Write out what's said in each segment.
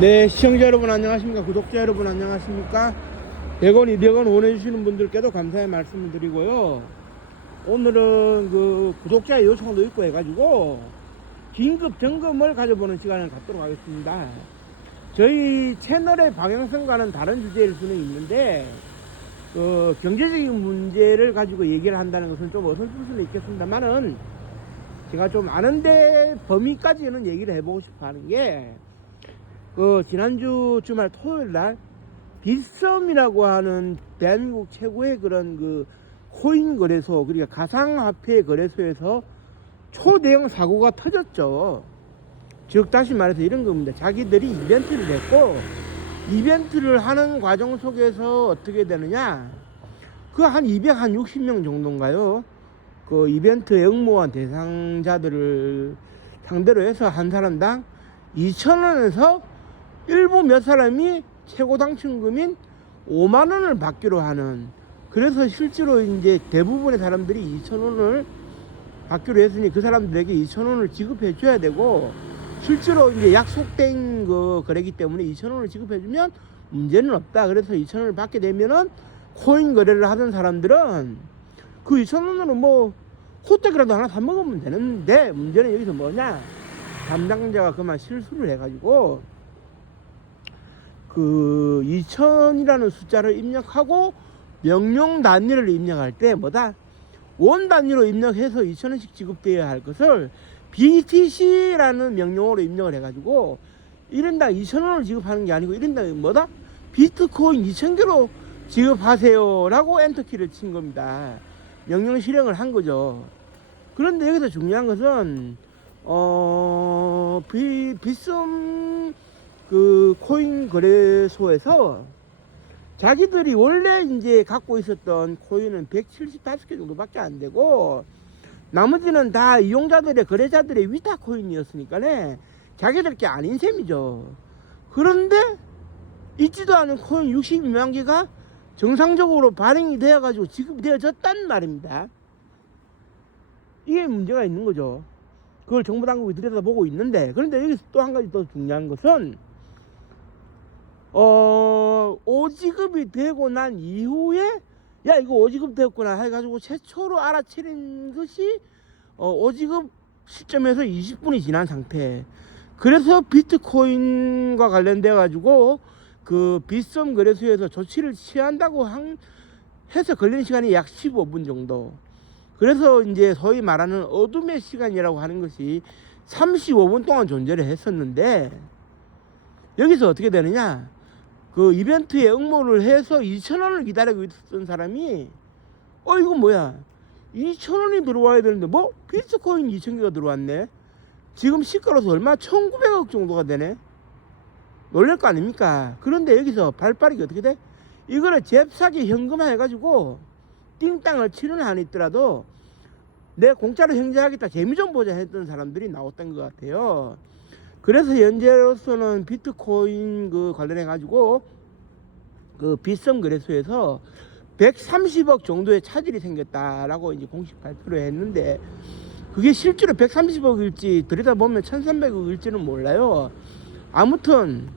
네, 시청자 여러분 안녕하십니까? 구독자 여러분 안녕하십니까? 100원, 200원 원해주시는 분들께도 감사의 말씀을 드리고요. 오늘은 그 구독자 요청도 있고 해가지고 긴급 점검을 가져보는 시간을 갖도록 하겠습니다. 저희 채널의 방향성과는 다른 주제일 수는 있는데 그 경제적인 문제를 가지고 얘기를 한다는 것은 좀 어설플 수는 있겠습니다만은 제가 좀 아는데 범위까지는 얘기를 해보고 싶어 하는 게 그 지난주 주말 토요일 날 빗썸이라고 하는 대한민국 최고의 그런 그 코인 거래소, 그러니까 가상화폐 거래소에서 초대형 사고가 터졌죠. 즉 다시 말해서 이런 겁니다. 자기들이 이벤트를 했고 이벤트를 하는 과정 속에서 어떻게 되느냐, 그 한 260명 정도인가요? 그 이벤트에 응모한 대상자들을 상대로 해서 한 사람당 2,000원에서 일부 몇 사람이 최고 당첨금인 5만원을 받기로 하는, 그래서 실제로 이제 대부분의 사람들이 2,000원을 받기로 했으니 그 사람들에게 2,000원을 지급해 줘야 되고, 실제로 이제 약속된 그 거래기 때문에 2,000원을 지급해 주면 문제는 없다. 그래서 2,000원을 받게 되면은 코인 거래를 하던 사람들은 그 2,000원으로 뭐 호떡이라도 하나 사 먹으면 되는데, 문제는 여기서 뭐냐, 담당자가 그만 실수를 해가지고 그 2,000이라는 숫자를 입력하고 명령 단위를 입력할 때 뭐다, 원 단위로 입력해서 2,000원씩 지급되어야 할 것을 BTC라는 명령어로 입력을 해가지고 1인당 2,000원을 지급하는 게 아니고 1인당 뭐다, 비트코인 2,000개로 지급하세요 라고 엔터키를 친 겁니다. 명령 실행을 한 거죠. 그런데 여기서 중요한 것은 빗썸 그 코인 거래소에서 자기들이 원래 이제 갖고 있었던 코인은 175개 정도밖에 안 되고 나머지는 다 이용자들의, 거래자들의 위탁 코인이었으니까네 자기들 게 아닌 셈이죠. 그런데 있지도 않은 코인 62만 개가 정상적으로 발행이 되어 가지고 지급되어졌단 말입니다. 이게 문제가 있는 거죠. 그걸 정보당국이 들여다보고 있는데, 그런데 여기서 또 한 가지 더 중요한 것은 오지급이 되고 난 이후에 야 이거 오지급 되었구나 해가지고 최초로 알아채린 것이 오지급 시점에서 20분이 지난 상태. 그래서 비트코인과 관련돼 가지고 그 빗썸 거래소에서 조치를 취한다고 해서 걸린 시간이 약 15분 정도. 그래서 이제 소위 말하는 어둠의 시간이라고 하는 것이 35분 동안 존재를 했었는데, 여기서 어떻게 되느냐, 그 이벤트에 응모를 해서 2,000원을 기다리고 있었던 사람이 이거 뭐야, 2,000원이 들어와야 되는데 뭐 비트코인 2,000개가 들어왔네. 지금 시가로서 얼마, 1,900억 정도가 되네. 놀랄 거 아닙니까? 그런데 여기서 발빠르게 어떻게 돼, 이거를 잽싸게 현금화 해가지고 띵땅을 치는 한이 있더라도 내 공짜로 형제하겠다, 재미 좀 보자 했던 사람들이 나왔던 것 같아요. 그래서 현재로서는 비트코인 그 관련해 가지고 그 빗썸 거래소에서 130억 정도의 차질이 생겼다라고 이제 공식 발표를 했는데, 그게 실제로 130억일지 들여다보면 1,300억일지는 몰라요. 아무튼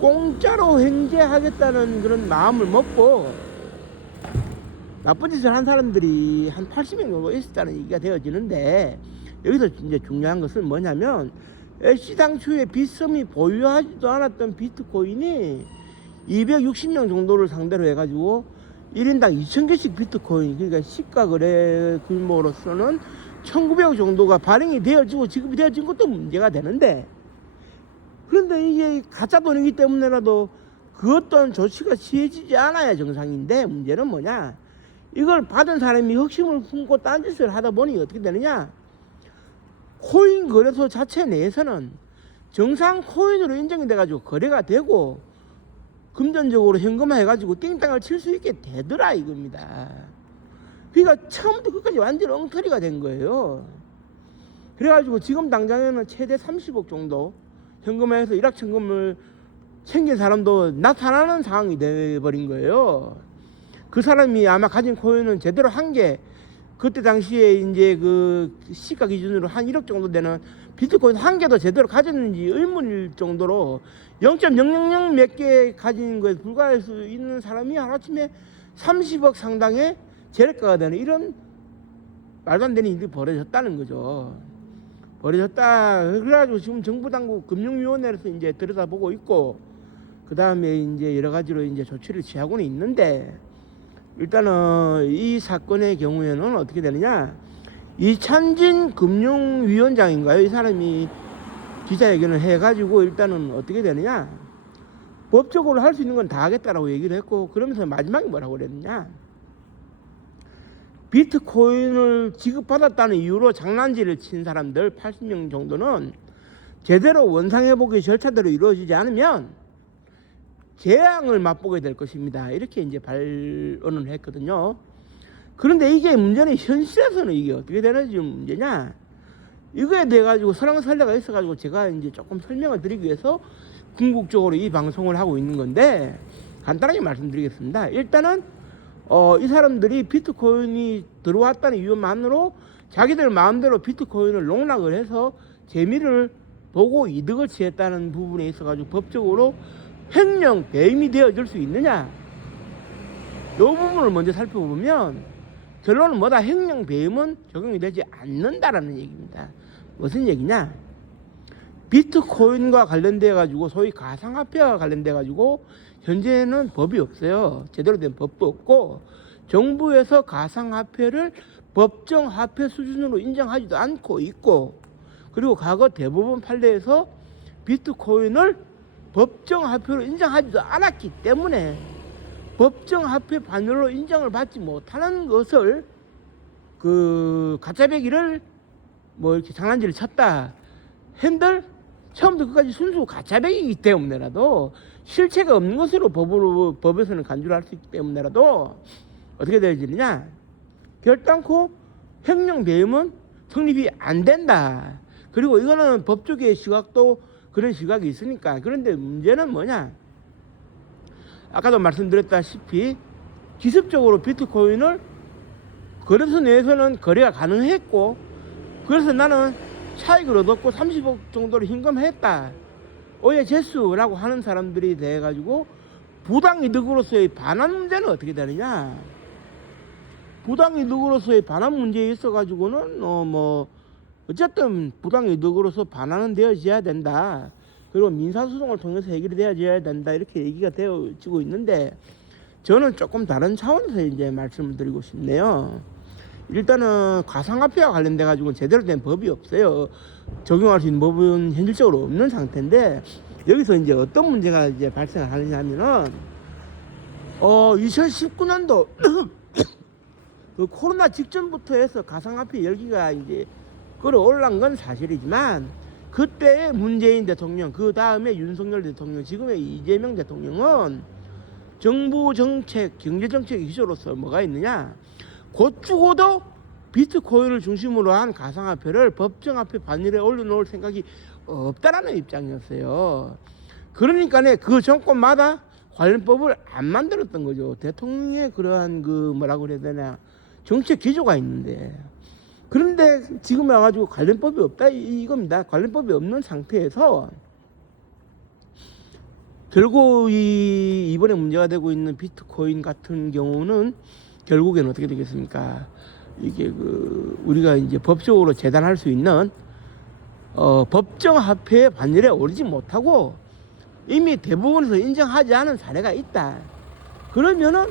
공짜로 행제하겠다는 그런 마음을 먹고 나쁜 짓을 한 사람들이 한 80명 정도 있었다는 얘기가 되어지는데, 여기서 이제 중요한 것은 뭐냐면 시당초에 빗썸이 보유하지도 않았던 비트코인이 260명 정도를 상대로 해가지고 1인당 2,000개씩 비트코인, 그러니까 시가 거래 규모로서는 1,900억 정도가 발행이 되어지고 지급이 되어진 것도 문제가 되는데, 그런데 이게 가짜 돈이기 때문에라도 그 어떤 조치가 취해지지 않아야 정상인데, 문제는 뭐냐, 이걸 받은 사람이 흑심을 품고 딴짓을 하다 보니 어떻게 되느냐, 코인 거래소 자체 내에서는 정상 코인으로 인정이 돼가지고 거래가 되고 금전적으로 현금화 해가지고 띵땅을 칠 수 있게 되더라 이겁니다. 그러니까 처음부터 끝까지 완전 엉터리가 된 거예요. 그래가지고 지금 당장에는 최대 30억 정도 현금화해서 일확천금을 챙긴 사람도 나타나는 상황이 돼버린 거예요. 그 사람이 아마 가진 코인은 제대로 한 게 그때 당시에 이제 그 시가 기준으로 한 1억 정도 되는 비트코인 한 개도 제대로 가졌는지 의문일 정도로 0.000 몇 개 가진 것에 불과할 수 있는 사람이 하루아침에 30억 상당의 재력가가 되는 이런 말도 안 되는 일이 벌어졌다는 거죠. 벌어졌다. 그래가지고 지금 정부 당국 금융위원회에서 이제 들여다보고 있고, 그 다음에 이제 여러 가지로 이제 조치를 취하고는 있는데, 일단은 이 사건의 경우에는 어떻게 되느냐? 이찬진 금융위원장인가요? 이 사람이 기자회견을 해가지고 일단은 어떻게 되느냐? 법적으로 할 수 있는 건 다 하겠다라고 얘기를 했고, 그러면서 마지막에 뭐라고 그랬느냐? 비트코인을 지급받았다는 이유로 장난질을 친 사람들 80명 정도는 제대로 원상회복의 절차대로 이루어지지 않으면 재앙을 맛보게 될 것입니다. 이렇게 이제 발언을 했거든요. 그런데 이게 문제는 현실에서는 이게 어떻게 되는지 문제냐? 이거에 대해 가지고 설랑설레가 있어가지고 제가 이제 조금 설명을 드리기 위해서 궁극적으로 이 방송을 하고 있는 건데, 간단하게 말씀드리겠습니다. 일단은 이 사람들이 비트코인이 들어왔다는 이유만으로 자기들 마음대로 비트코인을 농락을 해서 재미를 보고 이득을 취했다는 부분에 있어가지고 법적으로 횡령 배임이 되어질 수 있느냐, 이 부분을 먼저 살펴보면 결론은 뭐다? 횡령 배임은 적용이 되지 않는다라는 얘기입니다. 무슨 얘기냐? 비트코인과 관련돼 가지고 소위 가상화폐와 관련돼 가지고 현재는 법이 없어요. 제대로 된 법도 없고, 정부에서 가상화폐를 법정화폐 수준으로 인정하지도 않고 있고, 그리고 과거 대부분 판례에서 비트코인을 법정화폐로 인정하지도 않았기 때문에 법정화폐 반열로 인정을 받지 못하는 것을 그 가짜배기를 뭐 이렇게 장난질을 쳤다 핸들 처음부터 끝까지 순수 가짜배기이기 때문에라도 실체가 없는 것으로 법에서는 간주를 할 수 있기 때문에라도 어떻게 되어지느냐, 결단코 횡령 배임은 성립이 안 된다. 그리고 이거는 법조계의 시각도 그런 시각이 있으니까. 그런데 문제는 뭐냐, 아까도 말씀드렸다시피 기습적으로 비트코인을 거래소 내에서는 거래가 가능했고, 그래서 나는 차익을 얻었고 30억 정도를 현금했다, 오해 재수라고 하는 사람들이 돼가지고 부당이득으로서의 반환 문제는 어떻게 되느냐? 부당이득으로서의 반환 문제에 있어가지고는 뭐 어쨌든 부당이득으로서 반환은 되어져야 된다. 그리고 민사소송을 통해서 해결이 되어져야 된다. 이렇게 얘기가 되어지고 있는데, 저는 조금 다른 차원에서 이제 말씀을 드리고 싶네요. 일단은 가상화폐와 관련돼 가지고 제대로 된 법이 없어요. 적용할 수 있는 법은 현실적으로 없는 상태인데, 여기서 이제 어떤 문제가 이제 발생을 하느냐면은 2019년도 그 코로나 직전부터 해서 가상화폐 열기가 이제 끌어올란 건 사실이지만, 그때의 문재인 대통령, 그 다음에 윤석열 대통령, 지금의 이재명 대통령은 정부 정책, 경제 정책의 기조로서 뭐가 있느냐, 곧 죽어도 비트코인을 중심으로 한 가상화폐를 법정화폐 반열에 올려놓을 생각이 없다라는 입장이었어요. 그러니까 그 정권마다 관련법을 안 만들었던 거죠. 대통령의 그러한 그 뭐라고 그래야 되나, 정책 기조가 있는데, 그런데 지금 와가지고 관련법이 없다 이겁니다. 관련법이 없는 상태에서 결국 이번에 문제가 되고 있는 비트코인 같은 경우는 결국엔 어떻게 되겠습니까? 이게 우리가 이제 법적으로 재단할 수 있는 법정화폐의 반열에 오르지 못하고 이미 대부분에서 인정하지 않은 사례가 있다. 그러면은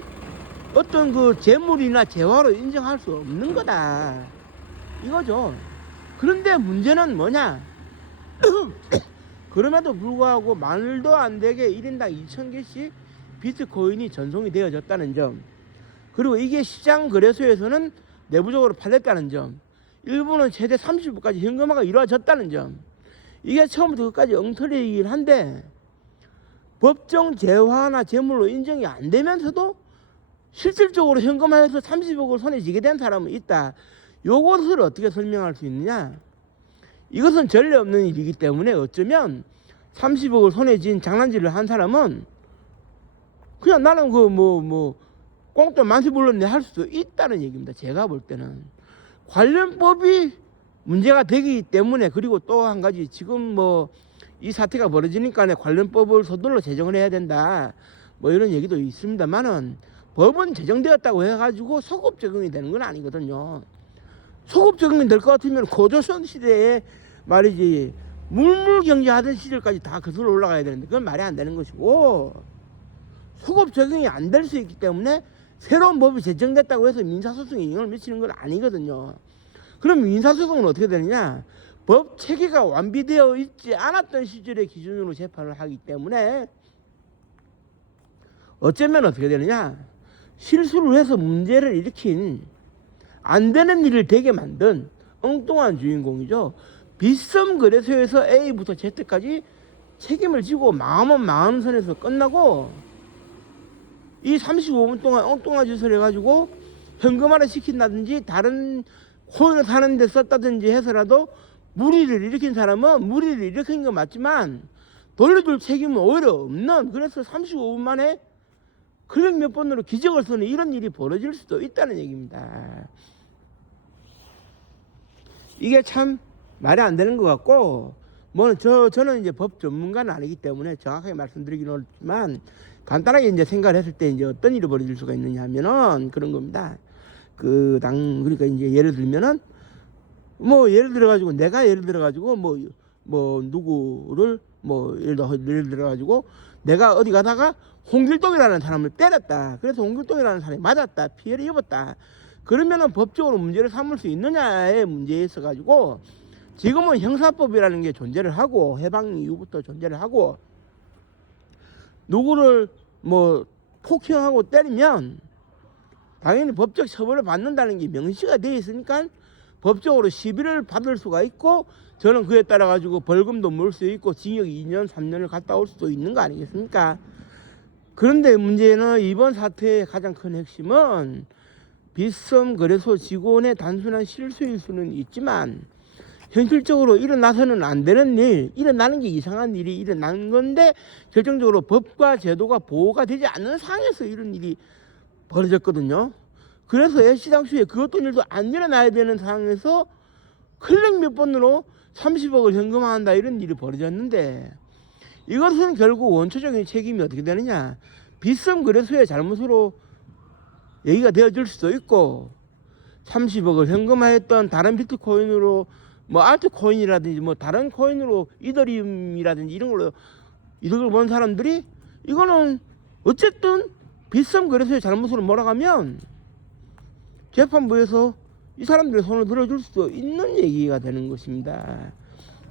어떤 그 재물이나 재화로 인정할 수 없는 거다, 이거죠. 그런데 문제는 뭐냐? 그럼에도 불구하고 말도 안 되게 1인당 2,000개씩 비트코인이 전송이 되어졌다는 점, 그리고 이게 시장 거래소에서는 내부적으로 팔렸다는 점, 일부는 최대 30%까지 현금화가 이루어졌다는 점, 이게 처음부터 끝까지 엉터리이긴 한데 법정 재화나 재물로 인정이 안 되면서도 실질적으로 현금화해서 30억을 손에 쥐게 된 사람은 있다. 요것을 어떻게 설명할 수 있느냐? 이것은 전례 없는 일이기 때문에 어쩌면 30억을 손에 쥔 장난질을 한 사람은 그냥 나는 꽁돈 만세 불렀네 할 수도 있다는 얘기입니다. 제가 볼 때는 관련법이 문제가 되기 때문에, 그리고 또 한 가지, 지금 뭐 이 사태가 벌어지니까 관련 법을 서둘러 제정을 해야 된다, 뭐 이런 얘기도 있습니다만은, 법은 제정되었다고 해가지고 소급 적용이 되는 건 아니거든요. 소급 적용이 될 것 같으면 고조선 시대에 말이지, 물물 경제하던 시절까지 다 거슬러 올라가야 되는데, 그건 말이 안 되는 것이고, 소급 적용이 안 될 수 있기 때문에 새로운 법이 제정됐다고 해서 민사소송에 영향을 미치는 건 아니거든요. 그럼 민사소송은 어떻게 되느냐? 법 체계가 완비되어 있지 않았던 시절의 기준으로 재판을 하기 때문에, 어쩌면 어떻게 되느냐? 실수를 해서 문제를 일으킨, 안 되는 일을 되게 만든 엉뚱한 주인공이죠. 빗썸거래소에서 A부터 Z까지 책임을 지고 마음은 마음 선에서 끝나고, 이 35분 동안 엉뚱한 짓을 해가지고 현금화를 시킨다든지 다른 코인을 사는 데 썼다든지 해서라도 무리를 일으킨 사람은 무리를 일으킨 건 맞지만 돌려줄 책임은 오히려 없는, 그래서 35분 만에 클릭 몇 번으로 기적을 쓰는 이런 일이 벌어질 수도 있다는 얘기입니다. 이게 참 말이 안 되는 것 같고, 뭐 저는 이제 법 전문가는 아니기 때문에 정확하게 말씀드리기는 어렵지만, 간단하게 이제 생각을 했을 때 이제 어떤 일이 벌어질 수가 있느냐 하면은 그런 겁니다. 그러니까 이제 예를 들면은, 뭐 예를 들어가지고 내가 예를 들어가지고 뭐 누구를 예를 들어가지고 내가 어디 가다가 홍길동이라는 사람을 때렸다. 그래서 홍길동이라는 사람이 맞았다. 피해를 입었다. 그러면은 법적으로 문제를 삼을 수 있느냐의 문제에 있어 가지고, 지금은 형사법이라는 게 존재를 하고, 해방 이후부터 존재를 하고, 누구를 뭐 폭행하고 때리면 당연히 법적 처벌을 받는다는 게 명시가 되어 있으니까 법적으로 시비를 받을 수가 있고, 저는 그에 따라 가지고 벌금도 물을 수 있고 징역 2년 3년을 갔다 올 수도 있는 거 아니겠습니까? 그런데 문제는, 이번 사태의 가장 큰 핵심은 빗썸거래소 직원의 단순한 실수일 수는 있지만, 현실적으로 일어나서는 안 되는 일, 일어나는 게 이상한 일이 일어난 건데, 결정적으로 법과 제도가 보호가 되지 않는 상황에서 이런 일이 벌어졌거든요. 그래서 애시당초에 그 어떤 일도 안 일어나야 되는 상황에서 클릭 몇 번으로 30억을 현금화한다, 이런 일이 벌어졌는데, 이것은 결국 원초적인 책임이 어떻게 되느냐? 빗썸거래소의 잘못으로 얘기가 되어질 수도 있고, 30억을 현금화했던 다른 비트코인으로 뭐 알트코인이라든지 뭐 다른 코인으로 이더리움이라든지 이런 걸로 이득을 본 사람들이, 이거는 어쨌든 빗썸거래소의 잘못으로 몰아가면 재판부에서 이 사람들의 손을 들어줄 수도 있는 얘기가 되는 것입니다.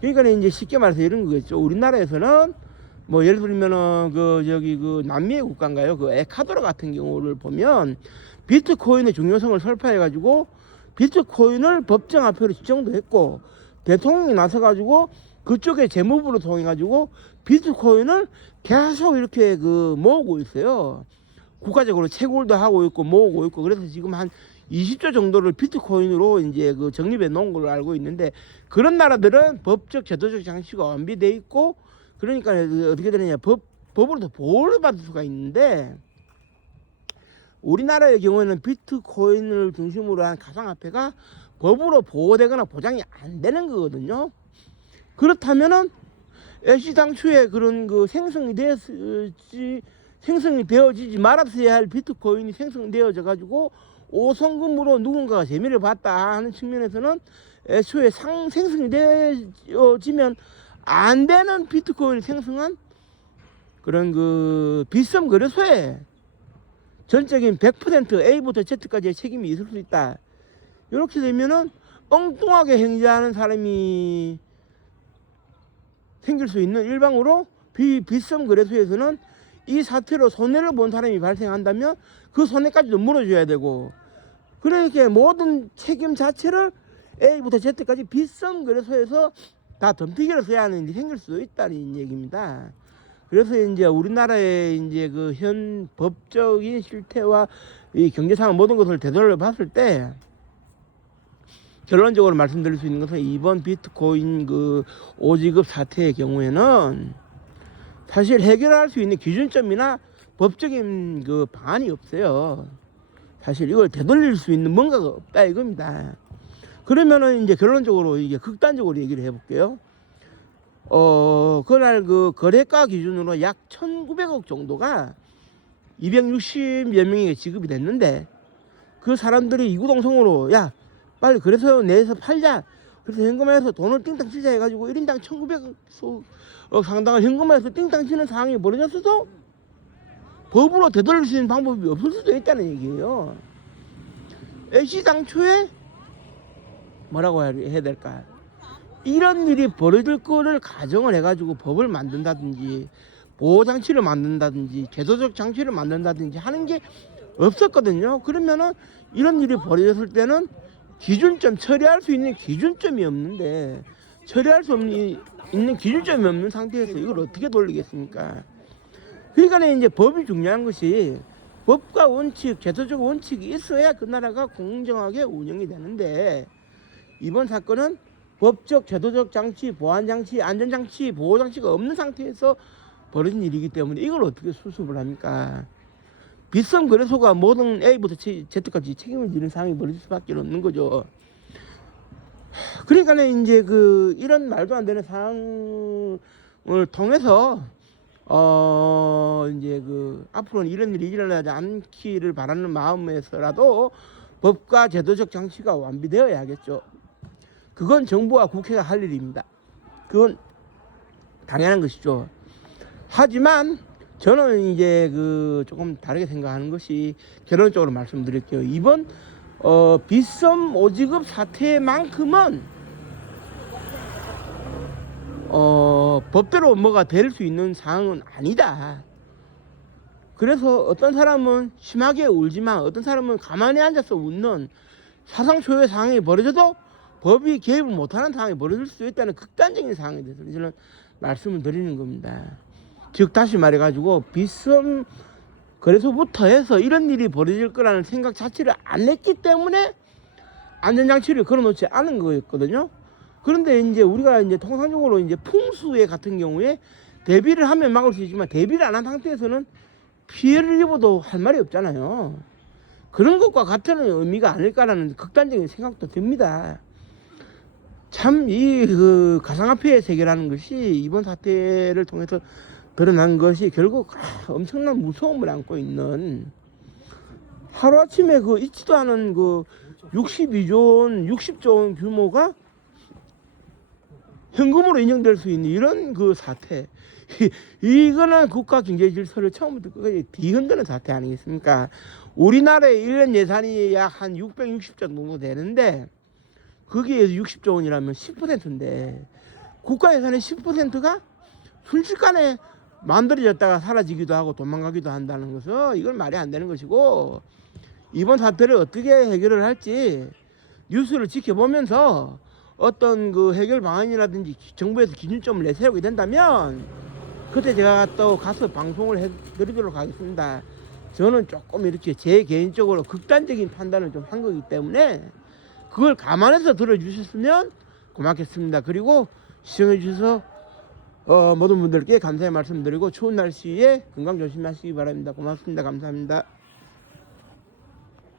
그러니까 이제 쉽게 말해서 이런 거겠죠. 우리나라에서는 뭐 예를 들면은 그 남미의 국가인가요? 그 에콰도르 같은 경우를 보면 비트코인의 중요성을 설파해 가지고 비트코인을 법정화폐로 지정도 했고, 대통령이 나서 가지고 그쪽에 재무부를 통해 가지고 비트코인을 계속 이렇게 모으고 있어요. 국가적으로 채굴도 하고 있고 모으고 있고, 그래서 지금 한 20조 정도를 비트코인으로 이제 적립해 놓은 걸로 알고 있는데, 그런 나라들은 법적 제도적 장치가 완비돼 있고, 그러니까 어떻게 되느냐, 법으로도 보호를 받을 수가 있는데, 우리나라의 경우에는 비트코인을 중심으로 한 가상화폐가 법으로 보호되거나 보장이 안 되는 거거든요. 그렇다면은 애시당초에 그런 생성이 되어지지 말았어야 할 비트코인이 생성되어져 가지고 5성금으로 누군가가 재미를 봤다 하는 측면에서는, 애초에 생성이 되어지면 안 되는 비트코인을 생성한 그런 빗썸거래소에 전적인 100% A부터 Z까지의 책임이 있을 수 있다. 이렇게 되면은 엉뚱하게 행위하는 사람이 생길 수 있는 일방으로, 빗썸거래소에서는 이 사태로 손해를 본 사람이 발생한다면 그 손해까지도 물어줘야 되고, 그러니까 모든 책임 자체를 A부터 Z까지 빗썸거래소에서 다 덤피기를 써야 하는 일이 생길 수도 있다는 얘기입니다. 그래서 이제 우리나라의 이제 현 법적인 실태와 이 경제상황 모든 것을 되돌려 봤을 때, 결론적으로 말씀드릴 수 있는 것은, 이번 비트코인 5지급 사태의 경우에는 사실 해결할 수 있는 기준점이나 법적인 방안이 없어요. 사실 이걸 되돌릴 수 있는 뭔가가 없다 이겁니다. 그러면은 이제 결론적으로 이게 극단적으로 얘기를 해볼게요. 그날 그 거래가 기준으로 약 1,900억 정도가 260여 명에게 지급이 됐는데, 그 사람들이 이구동성으로 야 빨리 그래서 내서 팔자, 그래서 현금화해서 돈을 띵땅 치자 해가지고 1인당 1,900억 상당한 현금화해서 띵땅 치는 상황이 벌어졌어도 법으로 되돌릴 수 있는 방법이 없을 수도 있다는 얘기예요. 애시당초에 뭐라고 해야 될까, 이런 일이 벌어질 거를 가정을 해가지고 법을 만든다든지 보호장치를 만든다든지 제도적 장치를 만든다든지 하는 게 없었거든요. 그러면은 이런 일이 벌어졌을 때는 기준점, 처리할 수 있는 기준점이 없는데, 처리할 수 있는 기준점이 없는 상태에서 이걸 어떻게 돌리겠습니까? 그러니까 이제 법이 중요한 것이, 법과 원칙, 제도적 원칙이 있어야 그 나라가 공정하게 운영이 되는데, 이번 사건은 법적, 제도적 장치, 보안장치, 안전장치, 보호장치가 없는 상태에서 벌어진 일이기 때문에 이걸 어떻게 수습을 합니까? 빗썸 거래소가 모든 A부터 Z까지 책임을 지는 상황이 벌어질 수밖에 없는 거죠. 그러니까 이제 이런 말도 안 되는 상황을 통해서 이제 앞으로는 이런 일이 일어나지 않기를 바라는 마음에서라도 법과 제도적 장치가 완비되어야겠죠. 그건 정부와 국회가 할 일입니다. 그건 당연한 것이죠. 하지만 저는 이제 조금 다르게 생각하는 것이, 결론적으로 말씀드릴게요. 이번 빗썸 오지급 사태만큼은 법대로 뭐가 될 수 있는 상황은 아니다. 그래서 어떤 사람은 심하게 울지만 어떤 사람은 가만히 앉아서 웃는 사상 초유의 상황이 벌어져도 법이 개입을 못하는 상황이 벌어질 수 있다는 극단적인 상황에 대해서 저는 말씀을 드리는 겁니다. 즉 다시 말해가지고 빗썸 거래소부터 해서 이런 일이 벌어질 거라는 생각 자체를 안 했기 때문에 안전장치를 걸어놓지 않은 거였거든요. 그런데 이제 우리가 이제 통상적으로 이제 풍수에 같은 경우에 대비를 하면 막을 수 있지만, 대비를 안 한 상태에서는 피해를 입어도 할 말이 없잖아요. 그런 것과 같은 의미가 아닐까라는 극단적인 생각도 듭니다. 참 이 가상화폐의 세계라는 것이 이번 사태를 통해서 드러난 것이 결국 엄청난 무서움을 안고 있는, 하루아침에 있지도 않은 62조 원, 60조 원 규모가 현금으로 인정될 수 있는 이런 사태, 이거는 국가 경제 질서를 처음부터 끝까지 뒤흔드는 사태 아니겠습니까? 우리나라의 1년 예산이 약 한 660조 정도 되는데, 거기에서 60조 원이라면 10%인데 국가 예산의 10%가 순식간에 만들어졌다가 사라지기도 하고 도망가기도 한다는 것은 이건 말이 안 되는 것이고, 이번 사태를 어떻게 해결을 할지 뉴스를 지켜보면서 어떤 해결 방안이라든지 정부에서 기준점을 내세우게 된다면 그때 제가 또 가서 방송을 해드리도록 하겠습니다. 저는 조금 이렇게 제 개인적으로 극단적인 판단을 좀 한 거기 때문에 그걸 감안해서 들어주셨으면 고맙겠습니다. 그리고 시청해 주셔서 모든 분들께 감사의 말씀드리고, 추운 날씨에 건강 조심하시기 바랍니다. 고맙습니다. 감사합니다.